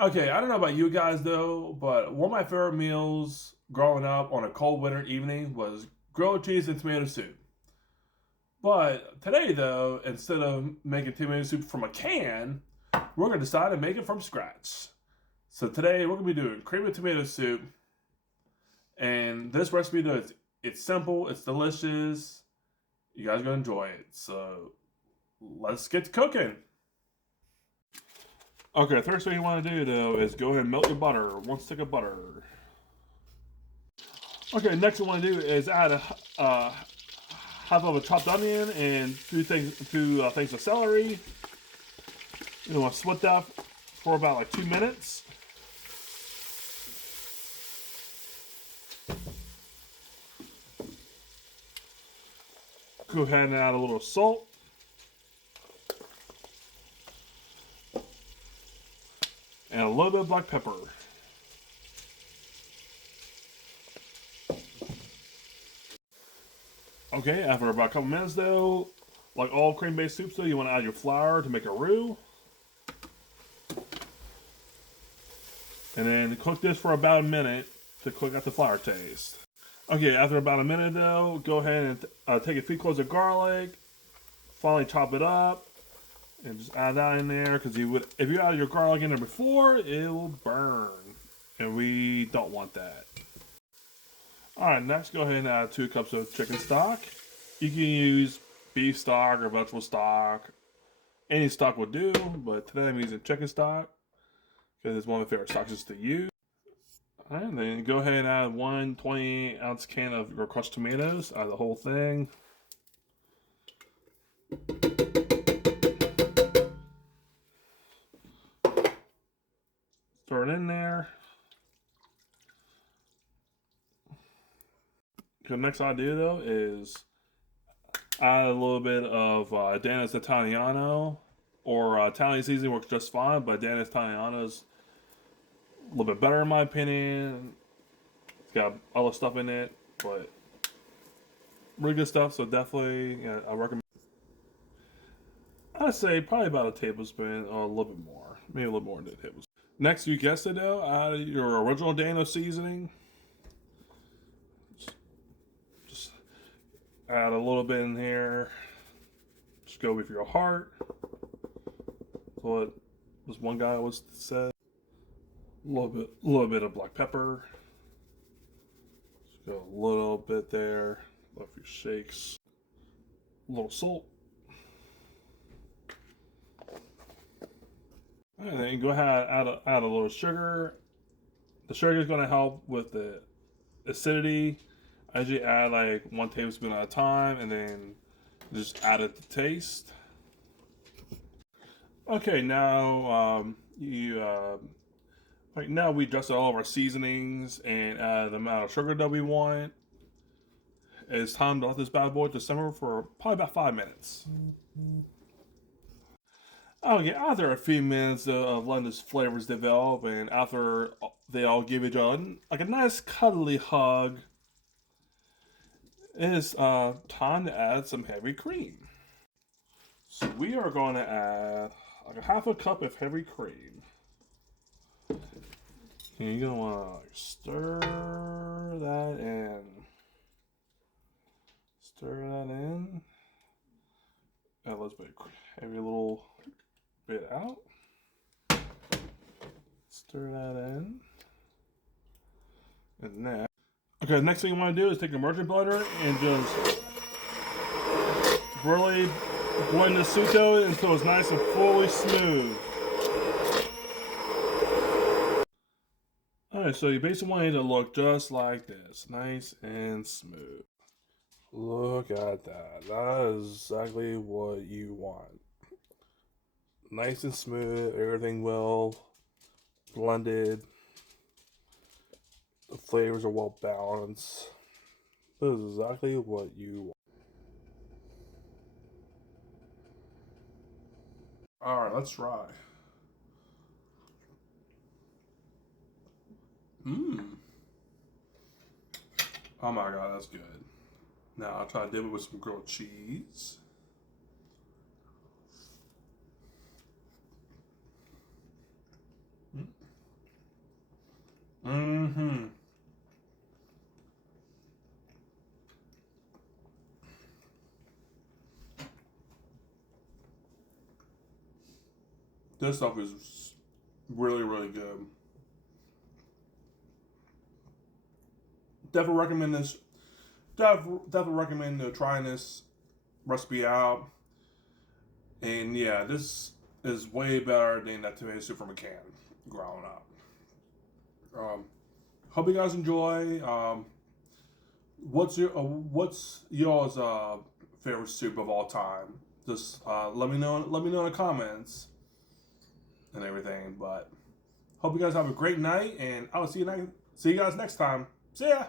Okay, I don't know about you guys though, but one of my favorite meals growing up on a cold winter evening was grilled cheese and tomato soup. But today though, instead of making tomato soup from a can, we're gonna decide to make it from scratch. So today we're gonna be doing cream of tomato soup, and this recipe though it's simple, it's delicious. You guys are gonna enjoy it. So let's get to cooking. Okay, first thing you want to do though is go ahead and melt your butter. 1 stick of butter. Okay, next you want to do is add a half of a chopped onion and two things of celery. You want to split that for about like 2 minutes. Go ahead and add a little salt. And a little bit of black pepper. Okay, after about a couple minutes though, like all cream-based soups though, you want to add your flour to make a roux. And then cook this for about a minute to cook out the flour taste. Okay, after about a minute though, go ahead and take a few cloves of garlic, finally chop it up, and just add that in there because if you add your garlic in there before, it will burn, and we don't want that. All right, next go ahead and add 2 cups of chicken stock. You can use beef stock or vegetable stock. Any stock will do, but today I'm using chicken stock because it's one of my favorite stocks to use. All right, then go ahead and add 1 20-ounce can of your crushed tomatoes. Add the whole thing. Throw it in there. The next I do though is add a little bit of Dani's Italiano, or Italian seasoning works just fine, but Dani's Italiano is a little bit better in my opinion. It's got other stuff in it, but really good stuff. So definitely, yeah, I recommend. I'd say probably about a tablespoon or a little bit more, maybe a little more than a tablespoon. Next, you guessed it though, add your original Dano seasoning. Just add a little bit in here. Just go with your heart. That's what this one guy was said. A little bit of black pepper. Just go a little bit there. Love your shakes. A little salt. And then go ahead add a little sugar. The sugar is going to help with the acidity. I usually add like 1 tablespoon at a time, and then just add it to taste. Okay, now right now we adjusted all of our seasonings and add the amount of sugar that we want. It's time to let this bad boy to simmer for probably about 5 minutes. Okay, after a few minutes of letting those flavors develop, and after they all give each other like a nice cuddly hug, it is time to add some heavy cream. So we are going to add like a half a cup of heavy cream. And you're gonna want to stir that in. Stir that in. Add let's bit heavy little bit out. Stir that in. And now, okay, next thing you want to do is take a merchant blender and just really blend the suto until it's nice and fully smooth. Alright, so you basically want it to look just like this, nice and smooth. Look at that. That is exactly what you want. Nice and smooth, everything well blended. The flavors are well balanced. This is exactly what you want. Alright, let's try. Mmm. Oh my god, that's good. Now I'll try to dip it with some grilled cheese. This stuff is really, really good. Definitely recommend this. Definitely recommend trying this recipe out. And yeah, this is way better than that tomato soup from a can growing up. Hope you guys enjoy. What's y'all's favorite soup of all time? Just let me know. Let me know in the comments and everything. But hope you guys have a great night, and I'll see you guys next time. See ya.